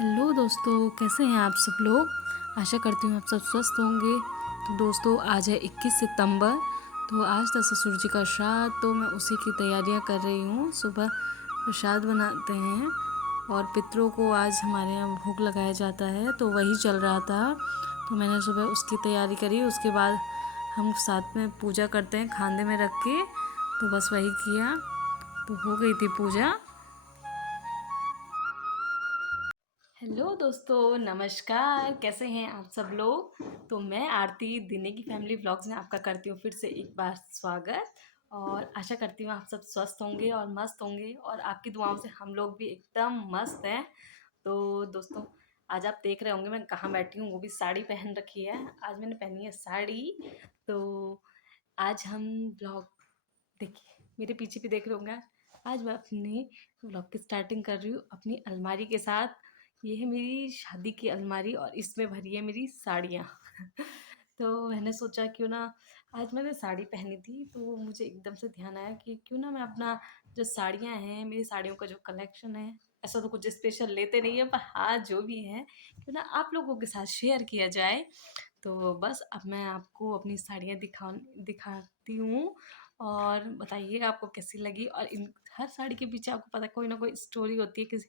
Hello दोस्तों, कैसे हैं आप सब लोग। आशा करती हूँ आप सब स्वस्थ होंगे। तो दोस्तों, आज है 21 सितंबर। तो आज था ससुर जी का श्राद्ध, तो मैं उसी की तैयारियां कर रही हूँ। सुबह प्रसाद बनाते हैं और पितरों को आज हमारे यहाँ भोग लगाया जाता है, तो वही चल रहा था। तो मैंने सुबह उसकी तैयारी करी। उसके बाद हम साथ में पूजा करते हैं खांदे में रख के, तो बस वही किया। तो हो गई थी पूजा। हेलो दोस्तों, नमस्कार। कैसे हैं आप सब लोग। तो मैं आरती दिने की फैमिली व्लॉग्स में आपका करती हूँ फिर से एक बार स्वागत। और आशा करती हूँ आप सब स्वस्थ होंगे और मस्त होंगे, और आपकी दुआओं से हम लोग भी एकदम मस्त हैं। तो दोस्तों, आज आप देख रहे होंगे मैं कहाँ बैठी हूँ, वो भी साड़ी पहन रखी है। आज मैंने पहनी है साड़ी। तो आज हम ब्लॉग, देखिए मेरे पीछे भी देख रहे होंगे। आज मैं अपने व्लॉग की स्टार्टिंग कर रही हूँ अपनी अलमारी के साथ। ये है मेरी शादी की अलमारी और इसमें भरी है मेरी साड़ियाँ। तो मैंने सोचा क्यों ना, आज मैंने साड़ी पहनी थी तो मुझे एकदम से ध्यान आया कि क्यों ना मैं अपना जो साड़ियाँ हैं, मेरी साड़ियों का जो कलेक्शन है, ऐसा तो कुछ स्पेशल लेते नहीं है, पर हाँ जो भी है क्यों ना आप लोगों के साथ शेयर किया जाए। तो बस अब मैं आपको अपनी साड़ियाँ दिखाती हूँ और बताइएगा आपको कैसी लगी। और इन हर साड़ी के पीछे आपको पता है कोई ना कोई स्टोरी होती है किसी,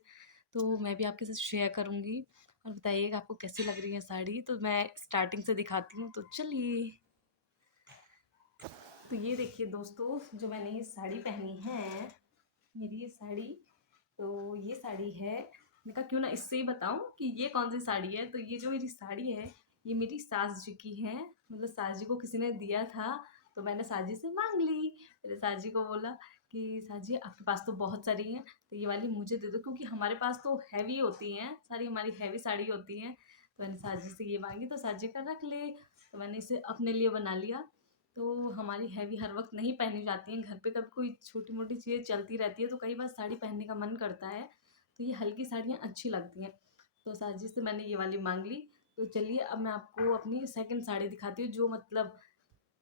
तो मैं भी आपके साथ शेयर करूँगी। और बताइएगा आपको कैसी लग रही है साड़ी। तो मैं स्टार्टिंग से दिखाती हूँ, तो चलिए। तो ये देखिए दोस्तों, जो मैंने ये साड़ी पहनी है, मेरी ये साड़ी, तो ये साड़ी है। मैंने कहा क्यों ना इससे ही बताऊं कि ये कौन सी साड़ी है। तो ये जो मेरी साड़ी है, ये मेरी सास जी की है। मतलब सास जी को किसी ने दिया था, तो मैंने सास जी से मांग ली। मेरे सास जी को बोला कि सास जी आपके पास तो बहुत सारी हैं, तो ये वाली मुझे दे दो, क्योंकि हमारे पास तो हैवी होती हैं सारी, हमारी हैवी साड़ी होती हैं। तो मैंने सास जी से ये मांगी, तो सास जी का रख ले। तो मैंने इसे अपने लिए बना लिया। तो हमारी हैवी हर वक्त नहीं पहनी जाती हैं, घर पे कभी कोई छोटी मोटी चीज़ें चलती रहती है, तो कई बार साड़ी पहनने का मन करता है। तो ये हल्की साड़ियाँ अच्छी लगती हैं। तो साजी से मैंने ये वाली मांग ली। तो चलिए अब मैं आपको अपनी सेकंड साड़ी दिखाती हूँ, जो मतलब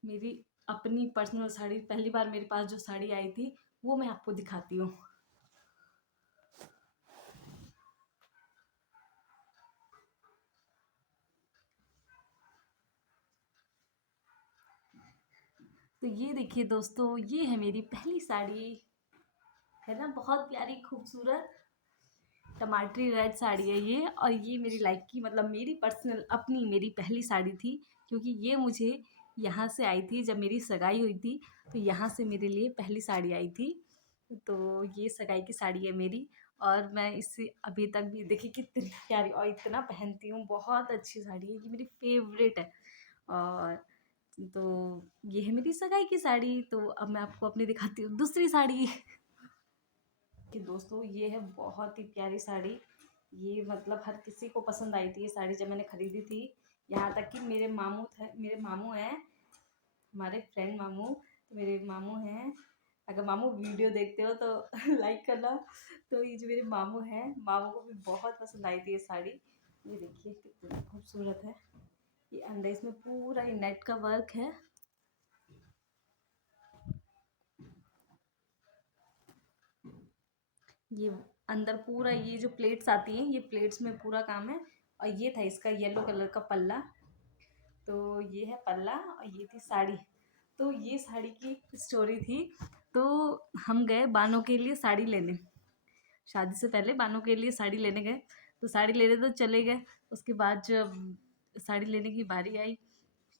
मेरी अपनी पर्सनल साड़ी, पहली बार मेरे पास जो साड़ी आई थी वो मैं आपको दिखाती हूँ। तो ये देखिए दोस्तों, ये है मेरी पहली साड़ी। है ना बहुत प्यारी खूबसूरत, टमाटरी रेड साड़ी है ये। और ये मेरी लाइफ की, मतलब मेरी पर्सनल अपनी मेरी पहली साड़ी थी, क्योंकि ये मुझे यहाँ से आई थी जब मेरी सगाई हुई थी। तो यहाँ से मेरे लिए पहली साड़ी आई थी। तो ये सगाई की साड़ी है मेरी। और मैं इसे अभी तक भी देखिए कितनी प्यारी, और इतना पहनती हूँ, बहुत अच्छी साड़ी है, ये मेरी फेवरेट है। और तो ये है मेरी सगाई की साड़ी। तो अब मैं आपको अपनी दिखाती हूँ दूसरी साड़ी। कि दोस्तों, ये है बहुत ही प्यारी साड़ी। ये मतलब हर किसी को पसंद आई थी ये साड़ी जब मैंने खरीदी थी। यहाँ तक कि मेरे मामू हैं, हमारे फ्रेंड मामू। तो मेरे मामू हैं, अगर मामू वीडियो देखते हो तो लाइक करना। तो ये जो मेरे मामू हैं, मामू को भी बहुत पसंद आई थी ये साड़ी। ये देखिए कितनी खूबसूरत है। ये अंदर इसमें पूरा ये नेट का वर्क है। ये अंदर पूरा ये जो प्लेट्स आती हैं, ये प्लेट्स में पूरा काम है। और ये था इसका येलो कलर का पल्ला। तो ये है पल्ला और ये थी साड़ी। तो ये साड़ी की स्टोरी थी। तो हम गए बानों के लिए साड़ी लेने, शादी से पहले बानों के लिए साड़ी लेने गए। तो साड़ी लेने तो चले गए। उसके बाद जब साड़ी लेने की बारी आई,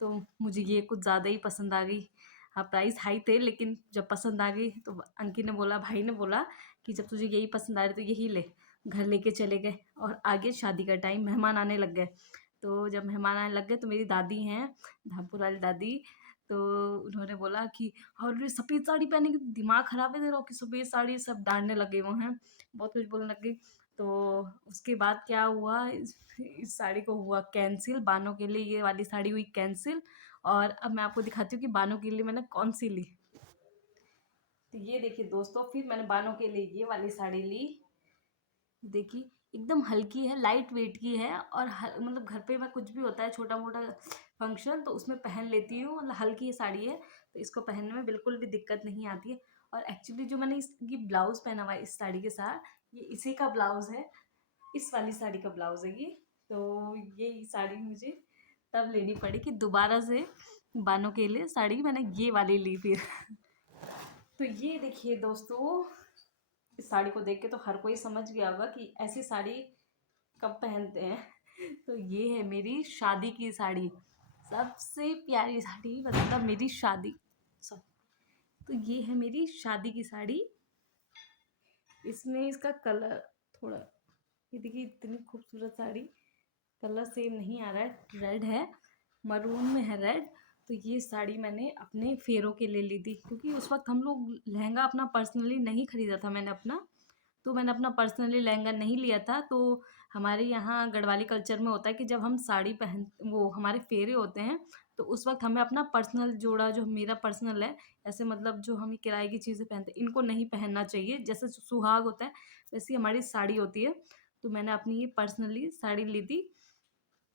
तो मुझे ये कुछ ज़्यादा ही पसंद आ गई। हाँ, प्राइस हाई थे, लेकिन जब पसंद आ गई तो अंकी ने बोला, भाई ने बोला कि जब तुझे यही पसंद आ रही तो यही ले। घर लेके चले गए और आगे शादी का टाइम, मेहमान आने लग गए। तो जब मेहमान आने लग गए तो मेरी दादी हैं, धामपुर वाली दादी, तो उन्होंने बोला कि और सफ़ेद साड़ी पहनेगी तो दिमाग ख़राब है तेरा, कि सफ़ेद साड़ी, सब डांटने लगे वो हैं, बहुत कुछ बोलने लग गई। तो उसके बाद क्या हुआ, इस साड़ी को हुआ कैंसिल, बानों के लिए ये वाली साड़ी हुई कैंसिल। और अब मैं आपको दिखाती हूँ कि बानों के लिए मैंने कौन सी ली। तो ये देखिए दोस्तों, फिर मैंने बानों के लिए ये वाली साड़ी ली। देखिए एकदम हल्की है, लाइट वेट की है, और मतलब घर पे मैं कुछ भी होता है छोटा मोटा फंक्शन, तो उसमें पहन लेती हूँ। मतलब हल्की साड़ी है, तो इसको पहनने में बिल्कुल भी दिक्कत नहीं आती है। और एक्चुअली जो मैंने इसकी ब्लाउज़ पहना हुआ है इस साड़ी के साथ, ये इसी का ब्लाउज़ है। इस वाली साड़ी का ब्लाउज है ये। तो ये साड़ी मुझे तब लेनी पड़ी कि दोबारा से बानों के लिए साड़ी मैंने ये वाली ली फिर। तो ये देखिए दोस्तों, इस साड़ी को देख के तो हर कोई समझ गया होगा कि ऐसी साड़ी कब पहनते हैं। तो ये है मेरी शादी की साड़ी, सबसे प्यारी साड़ी, मतलब मेरी शादी, सॉरी, तो ये है मेरी शादी की साड़ी। इसमें इसका कलर थोड़ा, ये देखिए इतनी खूबसूरत साड़ी, कलर सेम नहीं आ रहा है, रेड है, मरून में है रेड। तो ये साड़ी मैंने अपने फेरों के लिए ली थी, क्योंकि उस वक्त हम लोग लहंगा अपना पर्सनली नहीं खरीदा था मैंने अपना, तो मैंने अपना पर्सनली लहंगा नहीं लिया था। तो हमारे यहाँ गढ़वाली कल्चर में होता है कि जब हम साड़ी पहन, वो हमारे फेरे होते हैं, तो उस वक्त हमें अपना पर्सनल जोड़ा, जो मेरा पर्सनल है, ऐसे मतलब जो हम किराए की चीज़ें पहनते हैं, इनको नहीं पहनना चाहिए। जैसे सुहाग होता है वैसी हमारी साड़ी होती है। तो मैंने अपनी ये पर्सनली साड़ी ली थी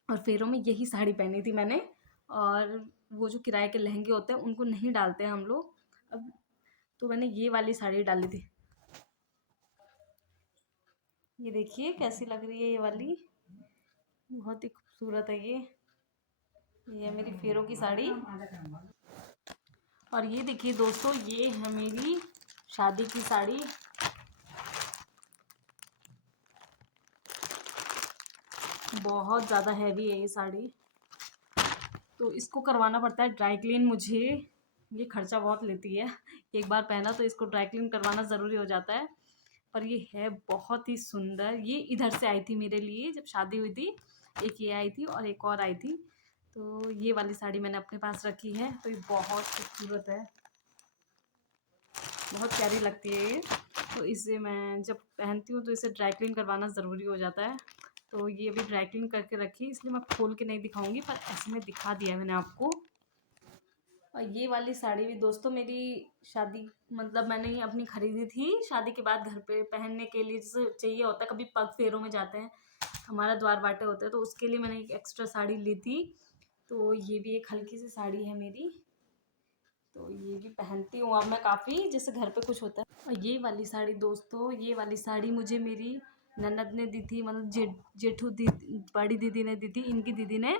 और फेरों में यही साड़ी पहनी थी मैंने। और वो जो किराए के लहंगे होते हैं उनको नहीं डालते हैं हम लोग अब। तो मैंने ये वाली साड़ी डाली थी। ये देखिए कैसी लग रही है ये वाली, बहुत ही खूबसूरत है ये है मेरी फेरों की साड़ी। और ये देखिए दोस्तों, ये है मेरी शादी की साड़ी। बहुत ज़्यादा हैवी है ये साड़ी, तो इसको करवाना पड़ता है ड्राई क्लीन मुझे। ये खर्चा बहुत लेती है, एक बार पहना तो इसको ड्राई क्लीन करवाना ज़रूरी हो जाता है। पर ये है बहुत ही सुंदर। ये इधर से आई थी मेरे लिए जब शादी हुई थी, एक ये आई थी और एक और आई थी। तो ये वाली साड़ी मैंने अपने पास रखी है। तो ये बहुत खूबसूरत है, बहुत प्यारी लगती है ये। तो इसे मैं जब पहनती हूँ तो इसे ड्राई क्लीन करवाना ज़रूरी हो जाता है। तो ये अभी ड्राई क्लीन करके रखी, इसलिए मैं खोल के नहीं दिखाऊंगी, पर ऐसे में दिखा दिया है मैंने आपको। और ये वाली साड़ी भी दोस्तों मेरी शादी, मतलब मैंने ये अपनी खरीदी थी शादी के बाद घर पे पहनने के लिए, जैसे चाहिए होता है कभी पग फेरों में जाते हैं, हमारा द्वार बाटे होते हैं, तो उसके लिए मैंने एक एक्स्ट्रा साड़ी ली थी। तो ये भी एक हल्की सी साड़ी है मेरी, तो ये भी पहनती हूँ अब मैं काफ़ी, जैसे घर पे कुछ होता है। और ये वाली साड़ी दोस्तों, ये वाली साड़ी मुझे मेरी ननद ने दी थी, मतलब जेठू दी, बड़ी दीदी ने दी थी, इनकी दीदी ने।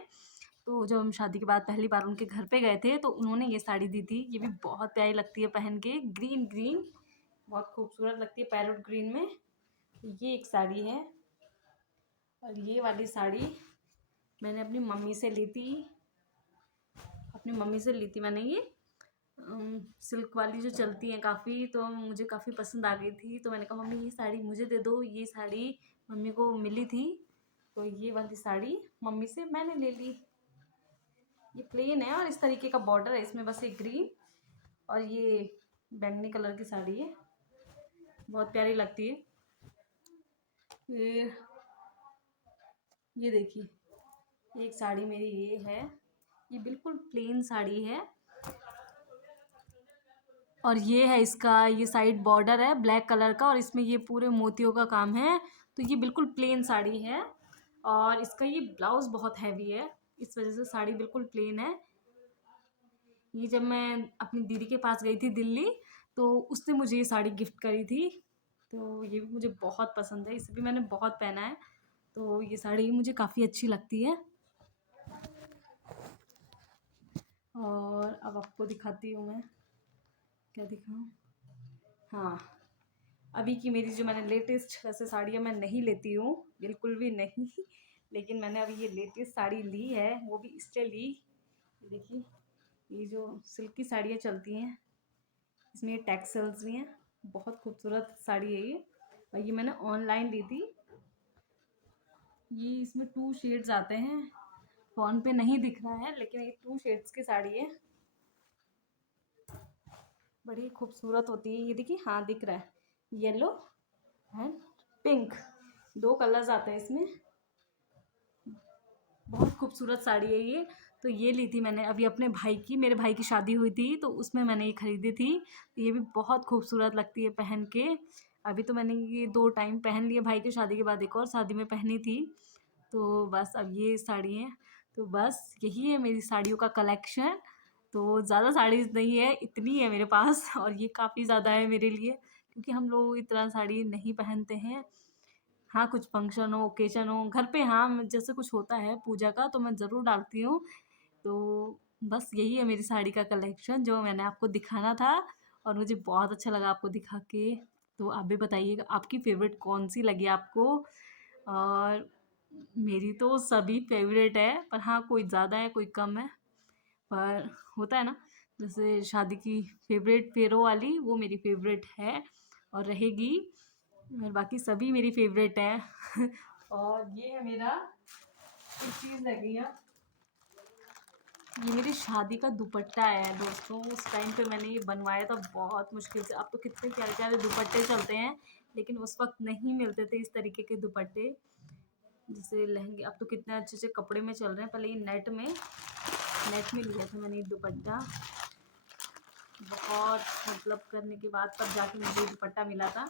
तो जब हम शादी के बाद पहली बार उनके घर पे गए थे तो उन्होंने ये साड़ी दी थी। ये भी बहुत प्यारी लगती है पहन के, ग्रीन ग्रीन, बहुत खूबसूरत लगती है पैरोट ग्रीन में। ये एक साड़ी है। और ये वाली साड़ी मैंने अपनी मम्मी से ली थी, अपनी मम्मी से ली थी मैंने ये। सिल्क वाली जो चलती हैं काफ़ी, तो मुझे काफ़ी पसंद आ गई थी। तो मैंने कहा मम्मी ये साड़ी मुझे दे दो, ये साड़ी मम्मी को मिली थी। तो ये वाली साड़ी मम्मी से मैंने ले ली। ये प्लेन है और इस तरीके का बॉर्डर है इसमें, बस एक ग्रीन और ये बैंगनी कलर की साड़ी है, बहुत प्यारी लगती है। फिर ये देखिए एक साड़ी मेरी ये है, ये बिल्कुल प्लेन साड़ी है। और ये है इसका, ये साइड बॉर्डर है ब्लैक कलर का और इसमें ये पूरे मोतियों का काम है। तो ये बिल्कुल प्लेन साड़ी है और इसका ये ब्लाउज बहुत हैवी है, इस वजह से साड़ी बिल्कुल प्लेन है। ये जब मैं अपनी दीदी के पास गई थी दिल्ली, तो उसने मुझे ये साड़ी गिफ्ट करी थी। तो ये भी मुझे बहुत पसंद है, इसे भी मैंने बहुत पहना है। तो ये साड़ी मुझे काफ़ी अच्छी लगती है। और अब आपको दिखाती हूँ मैं, क्या दिखाऊँ, हाँ, अभी की मेरी जो मैंने लेटेस्ट, वैसे साड़ियाँ मैं नहीं लेती हूँ बिल्कुल भी नहीं, लेकिन मैंने अभी ये लेटेस्ट साड़ी ली है, वो भी इसलिए ली, देखिए ये जो सिल्क की साड़ियाँ चलती हैं इसमें ये टैक्सल्स भी हैं, बहुत खूबसूरत साड़ी है ये। और ये मैंने ऑनलाइन ली थी। ये इसमें 2 शेड्स आते हैं, फ़ोन पे नहीं दिख रहा है लेकिन ये 2 शेड्स की साड़ी है, बड़ी खूबसूरत होती है। ये देखिए, हाँ दिख रहा है, येलो एंड पिंक, 2 कलर्स आते हैं इसमें, बहुत खूबसूरत साड़ी है ये। तो ये ली थी मैंने अभी अपने भाई की, मेरे भाई की शादी हुई थी तो उसमें मैंने ये ख़रीदी थी। ये भी बहुत खूबसूरत लगती है पहन के। अभी तो मैंने ये 2 टाइम पहन लिए, भाई की शादी के बाद एक और शादी में पहनी थी। तो बस अब ये साड़ी है। तो बस यही है मेरी साड़ियों का कलेक्शन। तो ज़्यादा साड़ीज़ नहीं है, इतनी है मेरे पास और ये काफ़ी ज़्यादा है मेरे लिए, क्योंकि हम लोग इतना साड़ी नहीं पहनते हैं। हाँ, कुछ फंक्शन हो, ओकेज़न हो, घर पे हाँ, जैसे कुछ होता है पूजा का तो मैं ज़रूर डालती हूँ। तो बस यही है मेरी साड़ी का कलेक्शन जो मैंने आपको दिखाना था और मुझे बहुत अच्छा लगा आपको दिखा के। तो आप भी बताइएगा आपकी फ़ेवरेट कौन-सी लगी आपको? और मेरी तो सभी फ़ेवरेट है, पर हाँ, कोई ज़्यादा है, कोई कम है। पर होता है ना, जैसे शादी की फ़ेवरेट फेरों वाली वो मेरी फ़ेवरेट है और रहेगी। और बाकी सभी मेरी फ़ेवरेट हैं। और ये है मेरा एक चीज़ लगी है, ये मेरी शादी का दुपट्टा है दोस्तों। उस टाइम पे मैंने ये बनवाया था बहुत मुश्किल से। अब तो कितने प्यारे-प्यारे दुपट्टे चलते हैं, लेकिन उस वक़्त नहीं मिलते थे इस तरीके के दुपट्टे। जैसे लहंगे अब तो कितने अच्छे-अच्छे कपड़े में चल रहे हैं। पहले ये नेट में लिया था मैंने ये दुपट्टा। बहुत मतलब करने के बाद तब जाके मुझे ये दुपट्टा मिला था।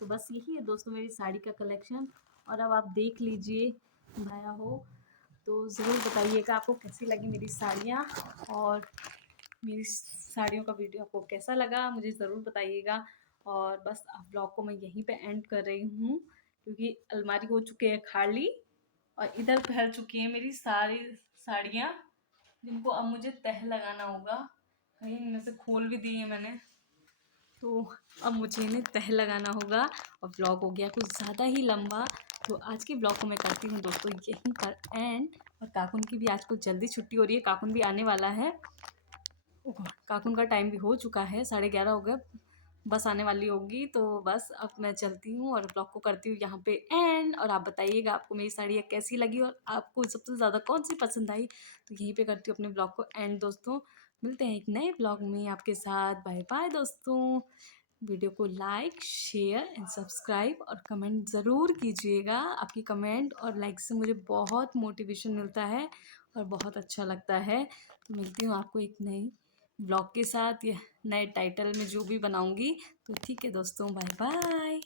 तो बस यही है दोस्तों मेरी साड़ी का कलेक्शन। और अब आप देख लीजिए, नया हो तो ज़रूर बताइएगा आपको कैसी लगी मेरी साड़ियाँ। और मेरी साड़ियों का वीडियो आपको कैसा लगा मुझे ज़रूर बताइएगा। और बस अब ब्लॉग को मैं यहीं पे एंड कर रही हूँ, क्योंकि अलमारी हो चुकी है खाली और इधर फैल चुकी है मेरी सारी साड़ियाँ, जिनको अब मुझे तह लगाना होगा। कहीं इनमें से खोल भी दी है मैंने, तो अब मुझे इन्हें तह लगाना होगा। और ब्लॉग हो गया कुछ ज़्यादा ही लंबा, तो आज के ब्लॉग को मैं करती हूँ दोस्तों यहीं पर एंड। और काकुन की भी आजकल जल्दी छुट्टी हो रही है, काकुन भी आने वाला है। ओह गॉड! काकुन का टाइम भी हो चुका है, 11:30 हो गए, बस आने वाली होगी। तो बस अब मैं चलती हूँ और ब्लॉग को करती हूँ यहाँ पे एंड। और आप बताइएगा आपको मेरी साड़ियाँ कैसी लगी और आपको सबसे ज़्यादा कौन-सी पसंद आई? तो यहीं पे करती हूँ अपने ब्लॉग को एंड दोस्तों। मिलते हैं एक नए ब्लॉग में आपके साथ। बाय-बाय दोस्तों। वीडियो को लाइक, शेयर एंड सब्सक्राइब और कमेंट ज़रूर कीजिएगा। आपकी कमेंट और लाइक से मुझे बहुत मोटिवेशन मिलता है और बहुत अच्छा लगता है। तो मिलती हूँ आपको एक नई ब्लॉग के साथ या नए टाइटल में जो भी बनाऊँगी। तो ठीक है दोस्तों, बाय बाय।